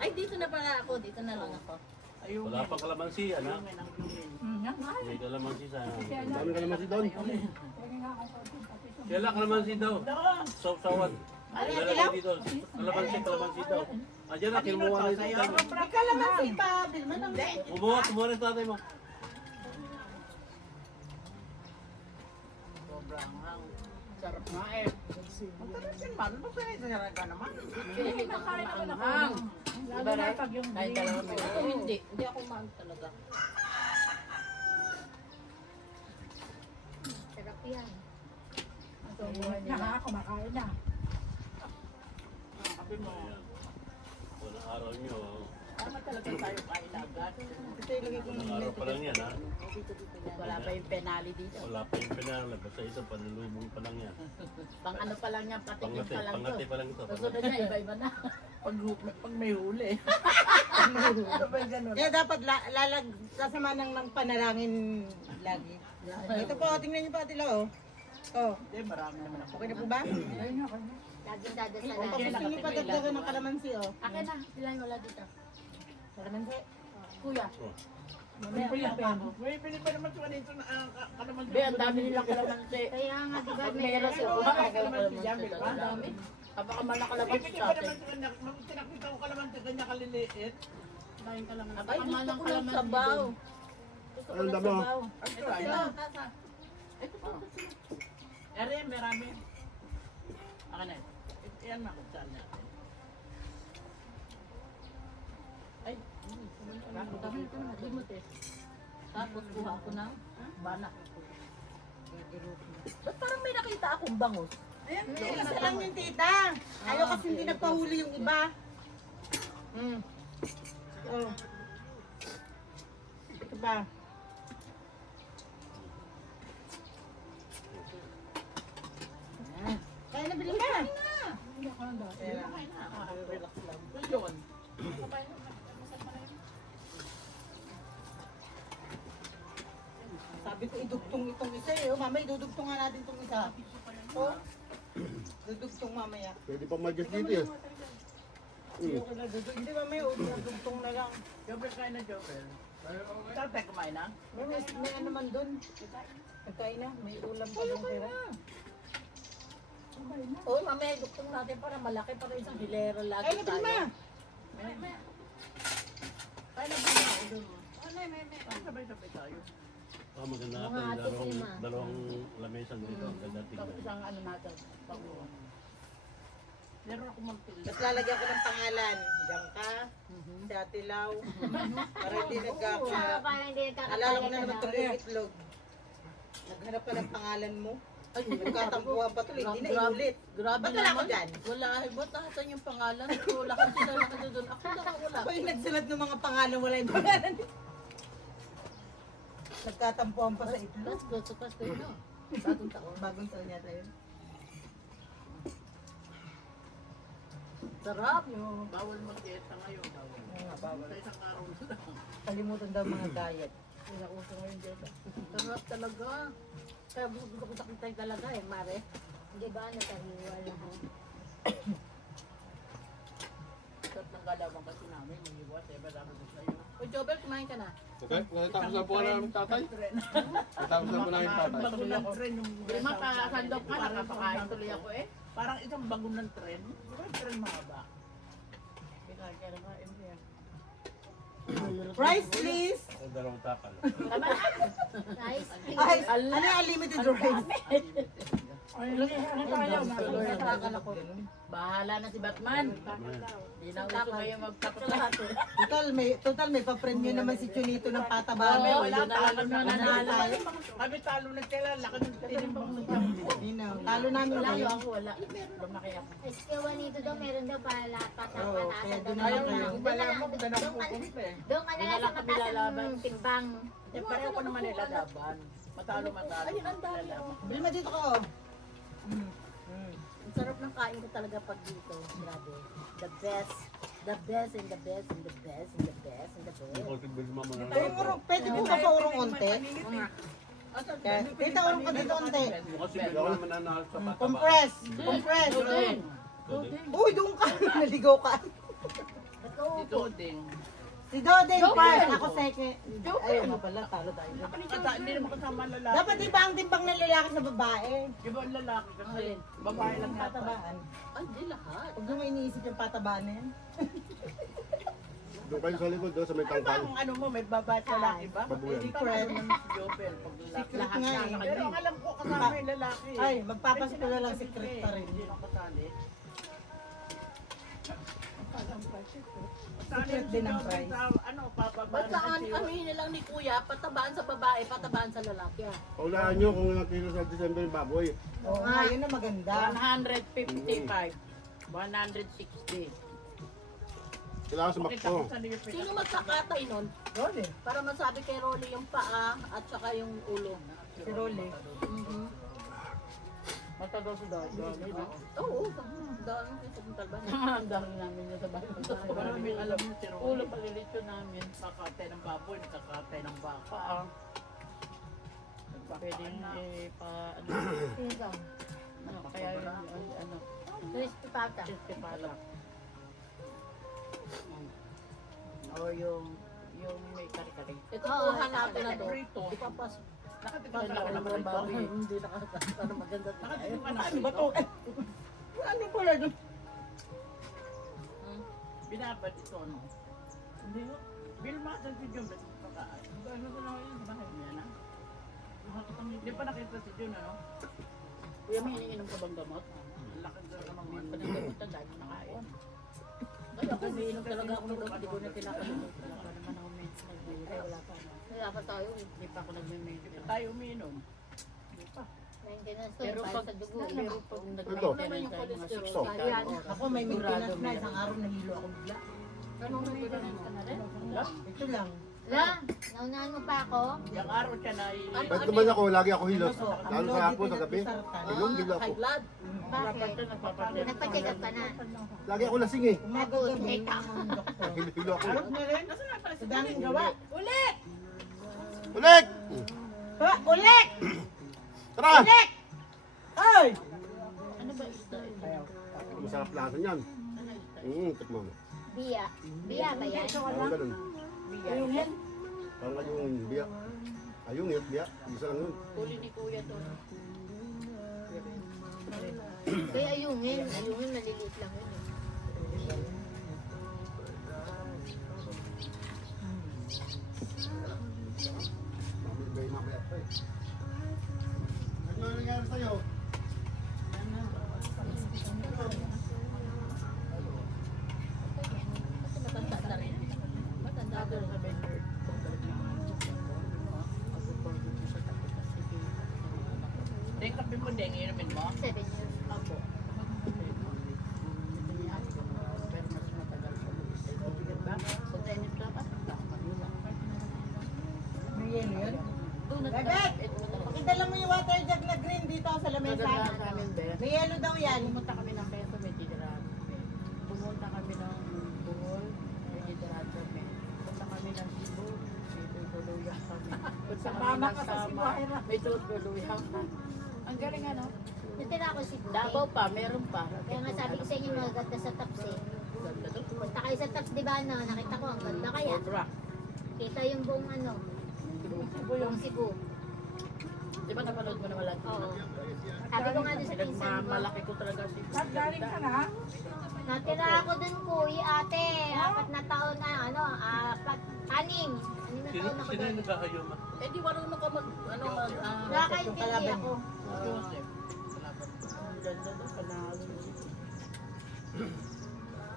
Ay, dito na pala ako. Dito na lang ako. Wala pang kalamansi, anak. May kalamansi sa... Dami kalamansi doon. Kaya lang kalamansi daw. Saw-sawan. Lalagay dito. Kalamansi daw. Diyan na, kinuha na ito. May kalamansi pa. Bilman ang Kumuha na tatay mo. Sobrang sarap nga eh. Ang sarap yan man. Ano ba sinasarap ka naman? Hindi na kaya naman ako. Lalo na pag yung Kahit dalawang minuto. Hindi. Hindi ako maan talaga. Sarap yan. Kumakain na. Sabi mo, Walang araw nyo. tama talaga tayo kain agad. Kasi ilagay ko Walang araw pa lang yan, ha? wala pa yung penali dito. Wala pa yung pinala. Basta ito, panlulubong pa lang yan. Pang ano pa lang yan, patikim Pangati, pa lang to. pangati pa lang ito. Susunod niya, iba-iba na. Pag may huli. Ano ba yung ganun? Kaya dapat sasama ng panalangin lagi. Ito po, tingnan niyo po Ate Lo. Oh, Hindi, marami naman ako. okay na po ba? Laging dadasal Tapos natin. gusto niyo pa dagdagan ng kalamansi, oh. Akin na. Sila yung wala dito. Kalamansi. Kuya. May pili pa naman siya dito na kalamansi. Be, ang dami nilang kalamansi. Kaya nga, di ba? Meron sila. Ang dami. Kapag malakalamansi sa atin. Tinakita ko kalamansi, kanya kaliliit. Ay, gusto ko ng sabaw. Gusto ko Anong ng damo? sabaw. Ito, ito. Ere, marami. Akin na ito. Yan makutsaan natin. Ay, Tapos kuha ako ng banak. Ba't parang may nakita akong bangus? Isa lang yung tita. Ayaw kasi hindi nagpahuli yung iba. Oh. Ito ba? Kaya nabili ka. relax lang. Yun. Sabi ko idugtong itong isa eh. Oh, mama, idudugtong nga natin itong isa. Oh. Dudugtong mamaya. Pwede pa mag-adjust dito eh. Okay na dudugtong. Hindi mamaya, dudugtong na lang. Jobel kain na Jobel. Tatay kumain na? May ano man dun. Nagkain na, may ulam pa dun pera. Oo, mamaya duktong natin para malaki para isang hilera lagi Ay, nabil ma! Kain na ba na? Doon mo. Sabay-sabay tayo. Maganda Mga natin ate si Ma. dalawang lamesan dito. Ganda Tapos tingnan. isang ano natin. Pag-uwan. Meron ako magpili. Tapos lalagyan ko ng pangalan. Diyan ka, si Ate Lau. Para hindi nagkaka... Para hindi nagkakatayan. Alala ko na naman tuloy yung itlog. Naghanap ka ng pangalan mo. Ay, nagkatampuhan pa tuloy. Hindi na inulit. Grabe Ba't wala ko dyan? Wala. Ba't nakasan yung pangalan? Wala kang sinala ka doon. Ako lang wala. Ako yung nagsulat ng mga pangalan, wala yung pangalan. Nagkatampuhan pa sa itlog. Let's go to Pasko no. Bagong taon. Bagong taon yata yun. Sarap. Bawal mag-dieta ngayon. Bawal. Oo nga, bawal. Sa isang araw na. Kalimutan daw mga diet. Pinauso ngayon dieta. Sarap talaga. Kaya gusto ko sakitay talaga eh, Mare. Di ba nakahiwa lahat? Sarap ng galawang kasi namin. Mag-iwas eh. Madami ko sa'yo. O Jobel, kumain ka na. Okay, natapos na po na namin tatay. Natapos na po namin tatay. Bago ng tren yung... Lima pa, sandok ka, nakapakain tuloy ako eh. Parang isang bago ng tren. Di ba yung tren mahaba? Pinagkaya na ba, MJ? Rice, please! Dalawang takal. Nice. Ay, ano yung unlimited rice? Bahala na si Batman. Hindi na uso kayo magtapos lahat eh. Total may pa-premyo naman si Chulito ng pataba. Oo, May yun na lang ang nanalo. Kami talo na kailan, laki ng tinimbang ng Talo namin Wala kayo. ako, wala. Lumaki ako. Kasi Juanito daw meron daw pala Oo, patapatasan kaya daw. doon naman kayo. Doon ka na lang sa mataas ng timbang. Eh, pareho ko naman nila laban. Matalo. Bilma dito ko. Ang sarap ng kain ko talaga pag dito. Grabe. The best. The best and the best and the best and the best and the best. Urong, pwede po ba pa urong onte? Tita, urong ka dito onte. Kasi bigla naman nanahal sa pataba. Compress. Compress. Uy, doon ka. Naligaw ka. Dito din. Si Dodeng first, ako second. Ayaw nga pala, talo tayo. Hindi naman kasama ang lalaki. Dapat iba ang timbang ng lalaki sa babae. Iba ang lalaki kasi babae lang yata. Patabaan. Ay, di lahat. Huwag naman iniisip yung patabaan na yan. Doon kayo sa likod, doon sa may Ano ba tangkal. ang ano mo, may babae at lalaki ba? Babuyan. Hindi ko alam naman si Jopel. Pag lalaki. Secret nga eh. Pero ang alam ko kasama yung lalaki. Ay, magpapasko na lang secret pa rin. Hindi lang kasali. Secret din ang prize. Ano, papabaan Ba't saan aminin lang ni Kuya, patabaan sa babae, patabaan sa lalaki ah. Paulaan nyo kung ilang kilo sa December yung baboy. Oo nga, yun ang maganda. 155. 160. Kailangan sumakto. Sino magkakatay nun? Rolly. Para masabi kay Rolly yung paa at saka yung ulo. Si Rolly. Matagal si Dado. Oo, dami kayo sa Puntalban. Ang dami namin yun sa bahay. Maraming alam mo si Ron. Ulo palilito namin. Nakakatay ng baboy, nakakatay ng baka. Pwedeng pa ano, Sino daw? kaya yung ano, Crispy pata. crispy pala. O yung may kari-kari. Ito kuha natin na to. Prito. Ipapas. Nakatikman ka na naman ng baboy. Hindi nakakasano maganda tayo. Nakatikman ka na. Ano ba to? Ano pala doon? Binabad ito, ano? Hindi mo. Bilmatan si Jun. Ano ko na yun? Bahay niya na. Hindi pa nakita si Jun, ano? Kuya, may iniinom ka bang gamot? Ang laki na naman May mga panagamot ang dahil nakain. Kaya ako umiinom talaga ako ng gamot. Hindi ko na kinakalimutan. Wala pa naman ako medyo wala pa. Wala pa tayo. Hindi pa ako nagme-medicine. tayo umiinom. Maintenance to. Pero Pero pag sa dugo. pero pag Ito. nag-maintenance tayo mga 60 Ayan. Ako may maintenance na isang araw nahilo ako bigla. Anong maintenance ka na rin? Ito lang. La, naunahan mo pa ako? Yung araw siya na Kahit naman ako, lagi ako hilos. Lalo sa hapon, sa gabi. Hilong, hilo ako. High blood. Bakit? Nagpa-check up ka na. Lagi ako lasing eh. Umagabi ang doktor. Hilo ako. Arot na rin? Sa daming gawa. Ulit! Ha? Ulit! Tara! Ay! Ano ba isda ito? Masarap lasa niyan. Tikman mo. Bia. Bia ba yan? Parang ganun. Parang yung biya. Ayun, yung biya. Isa lang yun. Huli ni Kuya to. Kaya ayungin. Ayungin maliliit lang yun. Ano nangyari sa'yo? Kasi matanda na rin. Matanda na rin sa vendor. Deng, kape mo, Deng. Inumin mo. 7 years. Ako. Pero mas matagal sa Luis. Sa tennis club at May yelo yun? doon at Bebek! Pakidala mo yung water jug na green dito sa lamesa. Maganda sa amin, Be. May yelo daw yan. Pumunta kami ng Peso, may titirahan kami. Pumunta kami ng Bohol, may titirahan kami. Pumunta kami ng Cebu, may tutuluyan kami. Punta kami ng Sama, may tutuluyan kami. Ang galing ano? Natira ako si Buti. Davao pa, meron pa. Kaya nga sabi ko sa inyo mga ganda sa taps eh. Ganda to. Punta kayo sa taps, di ba? No? Nakita ko, ang ganda kaya. Cobra. Kita yung buong ano, buong Cebu. Di ba napanood mo naman lahat? Oo. Sabi ko nga doon sa pinsan ko. Pinagmamalaki ko talaga si Galing ka na? Natira ako dun, kuya, ate. 4 na taon na, ano, 6 na Sino taon ako sino dun. yung nagkakayuma? Eh di marunong ka mag, ano, Nakakaintindi ako. Joseph. ganda doon, panalo na dito.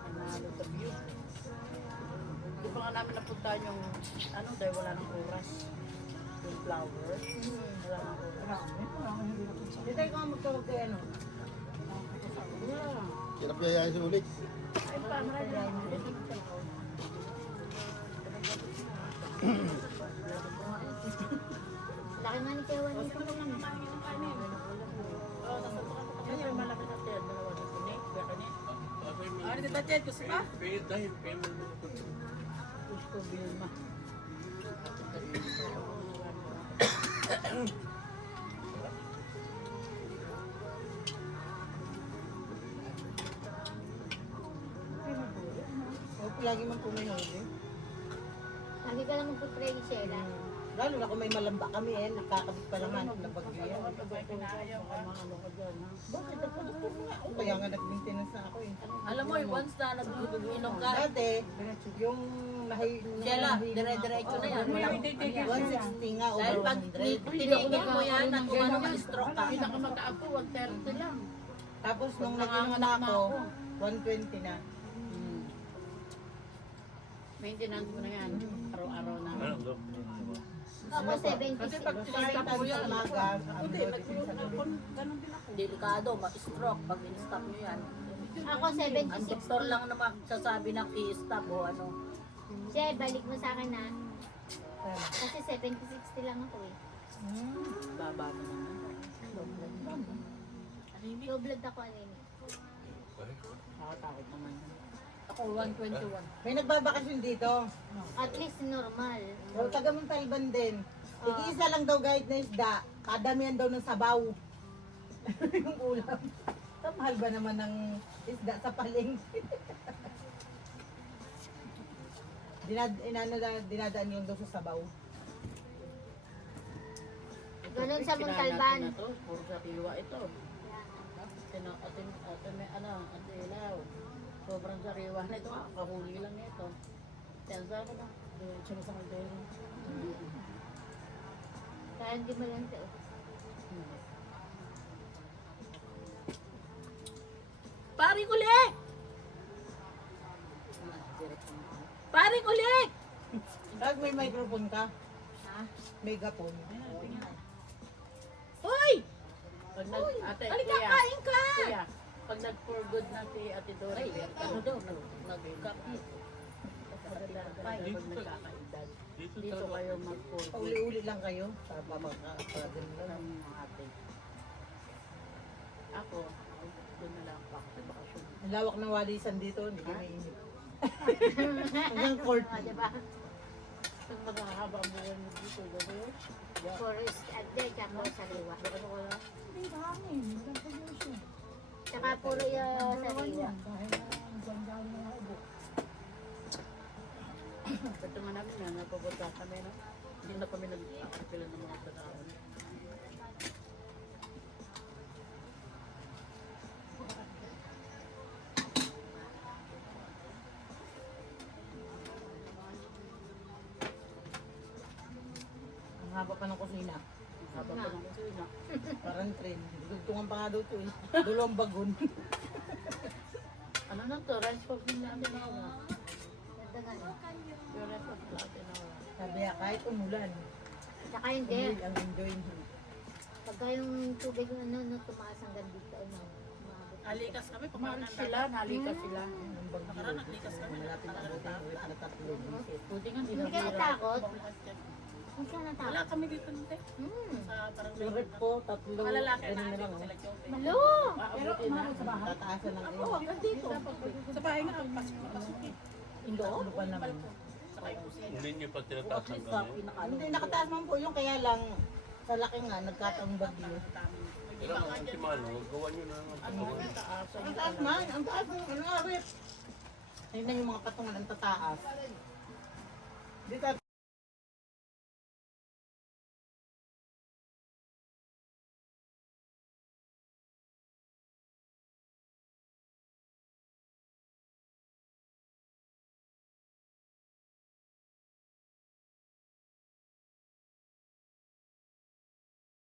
Panalo sa view. Di ba nga namin napuntahan yung, ano, dahil wala nang oras. Yung flower. Wala nang oras. Hindi tayo kung magtawag kayo ano. Yeah. Hirap yayain si ulit. Ay, paano na yan? Laki nga ni Kewan nito. Kasi yung malaki na tayo, dalawa na tinik, baka niya. Ano dito, Chet? Gusto ka? Dahil, Gusto Vilma. Huwag lagi man pumayuli. Lagi ka lang magpupray ni Sheila. Lalo na kung may malamba kami nakakabit pa lang hanap ng bagyo yan. Bakit? Kaya nga nag-maintenance na ako eh. Alam mo, once na nag-inom ka, Dati, yung Sheila, dire-diretso na yan. Walang 160 nga dahil over pag 100. tinigil mo yan at kung ano ma-stroke ka. Pinakamataas ko, 130 lang. Tapos nung nag-inom na ako, 120 na. Maintenance mo na yan. Araw-araw na. Ano, Ako 76. Five times sa umaga, ang loaded din sa gabi. Delikado, ma-stroke pag in-stop nyo yan. Ako Ang 76. doktor lang na magsasabi na i-stop o ano. Che, balik mo sa akin na. Kasi 70-60 lang ako eh. Baba mo naman. Low blood ako ano yun. Nakatakot naman. Ako 121. May nagbabakasyon dito. At least normal. So, taga Montalban din. Tig-isa lang daw guide na isda. Kadamihan daw ng sabaw. Yung ulam. Sa mahal ba naman ng isda sa palengke? Dinadaan yung daw sa sabaw. Ganun sa Kinakalat Montalban. na to, puro sa tiwa ito. Ate Ilaw. Sobrang sariwa na ito. Kahuli lang ito. Kaya sabi na. Diretso mo sa kaldero. Kaya hindi mo lang ito. Paring uli! Paring uli! Pag may microphone ka, Ha? megaphone. Hoy! Pag ate, Halika, kuya, kain ka! kuya, pag nag-for good na si Ate Dora, ano daw, nag-kapit. Pag nagkakaedad. Dito kayo mag-for good Uli-uli lang kayo para makakapagin lang. ng ate. Ako, doon na lang ako sa bakasyon. Ang lawak ng walisan dito, hindi kami inip. Hanggang court. O, diba? Ang magkakahaba ang buwan mo dito, gano'n? Forest at there, tsaka sariwa. Ano wala? Tsaka puro yung sariwa. Ito nga namin na, napapunta kami na. Hindi na kami nag-aapila ng mga tanawan. Ang haba pa ng kusina. Habang pa ng kusina. Parang train. Dugtungan pa nga daw ito eh. Dalawang bagon. Ano na to? Rice pop din natin na ako. Ganda nga. Yung rice pop natin na ako. Sabi niya, kahit umulan, Tsaka yung there. umuwi ang enjoy. Pagka yung tubig ano, tumaas hanggang dito. Ano, umabot. Alikas kami, Pumarik sila, nalikas sila. Ang bagyo. Malapit ang buti. Ulit na tatlo. Buti nga, Hindi ka natakot? Hindi ka Wala natakot? kami dito nante. Hmm. Sa parang Yung rep ko, tatlo. malalaki Ganun na na lang. sila Joe. Malo! Pero umabot sa bahay. Tataasan lang Oo, yun. hanggang dito. Sa bahay nga, pasok na pasok eh. Indo? Ano pa naman? Saka yung kusina. Hindi niyo pa At tinataas least ng sa ganyan. pinakaano. Hindi, nakataas man po yung kaya lang sa laki nga, nagkataong bagyo. Pero ang Timano, gawa niyo na ng patungan. Ang taas man, ang taas mo, ano nga rep? Ayun na yung mga patungan ang tataas. Dito